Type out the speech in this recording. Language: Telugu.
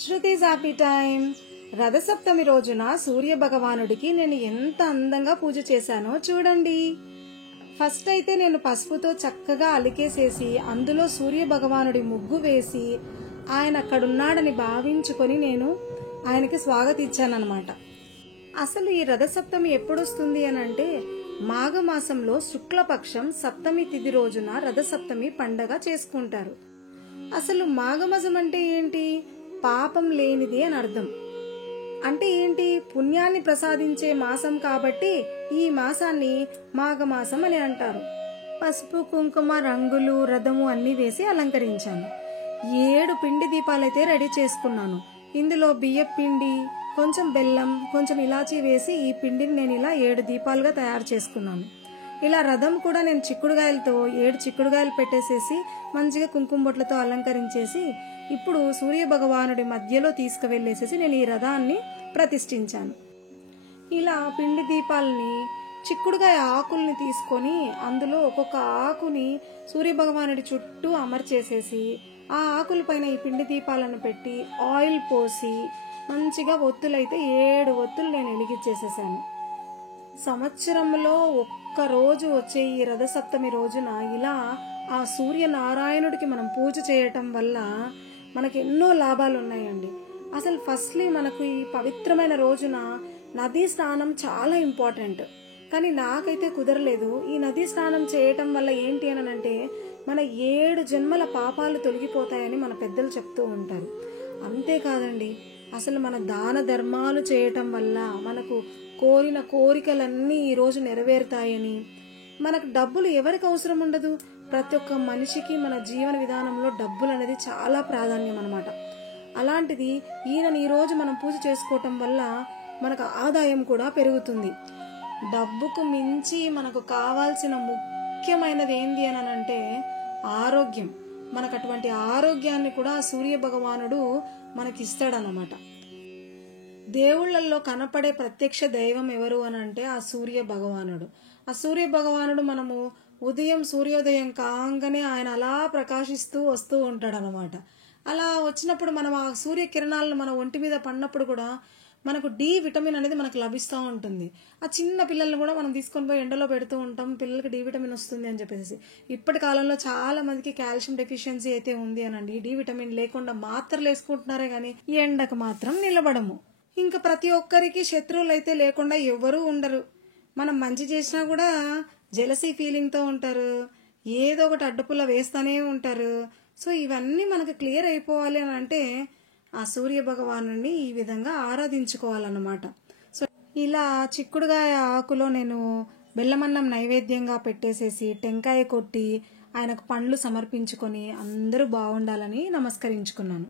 Shruti's happy time. రథసప్తమి రోజున సూర్య భగవానుడికి నేను ఎంత అందంగా పూజ చేశానో చూడండి. ఫస్ట్ అయితే నేను పసుపుతో చక్కగా అలికేసేసి అందులో సూర్య భగవానుడి ముగ్గు వేసి ఆయన అక్కడున్నాడని భావించుకొని నేను ఆయనకి స్వాగతిచ్చానన్నమాట. అసలు ఈ రథసప్తమి ఎప్పుడొస్తుంది అని అంటే మాఘమాసంలో శుక్లపక్షం సప్తమి తిథి రోజున రథసప్తమి పండగ చేసుకుంటారు. అసలు మాఘమాసం అంటే ఏంటి? పాపం లేనిది అని అర్థం. అంటే ఏంటి? పుణ్యాన్ని ప్రసాదించే మాసం కాబట్టి ఈ మాసాన్ని మాఘమాసం అని అంటారు. పసుపు కుంకుమ రంగులు రథము అన్ని వేసి అలంకరించాను. 7 పిండి దీపాలైతే రెడీ చేసుకున్నాను. ఇందులో బియ్యం పిండి, కొంచెం బెల్లం, కొంచెం ఇలాచీ వేసి ఈ పిండిని నేను ఇలా 7 దీపాలుగా తయారు చేసుకున్నాను. ఇలా రథం కూడా నేను చిక్కుడుగాయలతో 7 చిక్కుడుగాయలు పెట్టేసేసి మంచిగా కుంకుమ బొట్లతో అలంకరించేసి ఇప్పుడు సూర్య భగవానుడి మధ్యలో తీసుకువెళ్ళేసేసి నేను ఈ రథాన్ని ప్రతిష్ఠించాను. ఇలా పిండి దీపాలని చిక్కుడుగాయ ఆకుల్ని తీసుకొని అందులో ఒక్కొక్క ఆకుని సూర్య భగవానుడి చుట్టూ అమర్చేసేసి ఆ ఆకుల పైన ఈ పిండి దీపాలను పెట్టి ఆయిల్ పోసి మంచిగా ఒత్తులైతే 7 ఒత్తులు నేను వెలిగించేసేసాను. సంవత్సరంలో ఒక్క రోజు వచ్చే ఈ రథసప్తమి రోజున ఇలా ఆ సూర్యనారాయణుడికి మనం పూజ చేయటం వల్ల మనకి ఎన్నో లాభాలు ఉన్నాయండి. అసలు ఫస్ట్లీ మనకు ఈ పవిత్రమైన రోజున నదీ స్నానం చాలా ఇంపార్టెంట్. కానీ నాకైతే కుదరలేదు. ఈ నదీ స్నానం చేయటం వల్ల ఏంటి అని అంటే మన 7 జన్మల పాపాలు తొలగిపోతాయని మన పెద్దలు చెప్తూ ఉంటారు. అంతేకాదండి, అసలు మన దాన ధర్మాలు చేయటం వల్ల మనకు కోరిన కోరికలన్నీ ఈరోజు నెరవేరుతాయని, మనకు డబ్బులు ఎవరికి అవసరం ఉండదు. ప్రతి ఒక్క మనిషికి మన జీవన విధానంలో డబ్బులు అనేది చాలా ప్రాధాన్యం అన్నమాట. అలాంటిది ఈయనని ఈరోజు మనం పూజ చేసుకోవటం వల్ల మనకు ఆదాయం కూడా పెరుగుతుంది. డబ్బుకు మించి మనకు కావాల్సిన ముఖ్యమైనది ఏంది అని అంటే ఆరోగ్యం. మనకు అటువంటి ఆరోగ్యాన్ని కూడా సూర్య భగవానుడు మనకిస్తాడనమాట. దేవుళ్లలో కనపడే ప్రత్యక్ష దైవం ఎవరు అని అంటే ఆ సూర్య భగవానుడు. ఆ సూర్య భగవానుడు మనము ఉదయం సూర్యోదయం కాగానే ఆయన అలా ప్రకాశిస్తూ వస్తూ ఉంటాడనమాట. అలా వచ్చినప్పుడు మనం ఆ సూర్య కిరణాలను మన ఒంటి మీద పడినప్పుడు కూడా మనకు డి విటమిన్ అనేది మనకు లభిస్తూ ఉంటుంది. ఆ చిన్న పిల్లల్ని కూడా మనం తీసుకొని పోయి ఎండలో పెడుతూ ఉంటాం, పిల్లలకి డి విటమిన్ వస్తుంది అని చెప్పేసి. ఇప్పటి కాలంలో చాలా మందికి కాల్షియం డెఫిషియన్సీ అయితే ఉంది అనండి. డి విటమిన్ లేకుండా మాత్రలు వేసుకుంటున్నారే గానీ ఎండకు మాత్రం నిలబడము. ఇంకా ప్రతి ఒక్కరికి శత్రువులు అయితే లేకుండా ఎవరూ ఉండరు. మనం మంచి చేసినా కూడా జెలసీ ఫీలింగ్ తో ఉంటారు, ఏదో ఒకటి అడ్డుపుల్ల వేస్తూనే ఉంటారు. సో ఇవన్నీ మనకు క్లియర్ అయిపోవాలి అని అంటే ఆ సూర్య భగవానుని ఈ విధంగా ఆరాధించుకోవాలన్నమాట. సో ఇలా చిక్కుడుగాయ ఆకులో నేను బెల్లమన్నం నైవేద్యంగా పెట్టేసేసి టెంకాయ కొట్టి ఆయనకు పండ్లు సమర్పించుకొని అందరూ బాగుండాలని నమస్కరించుకున్నాను.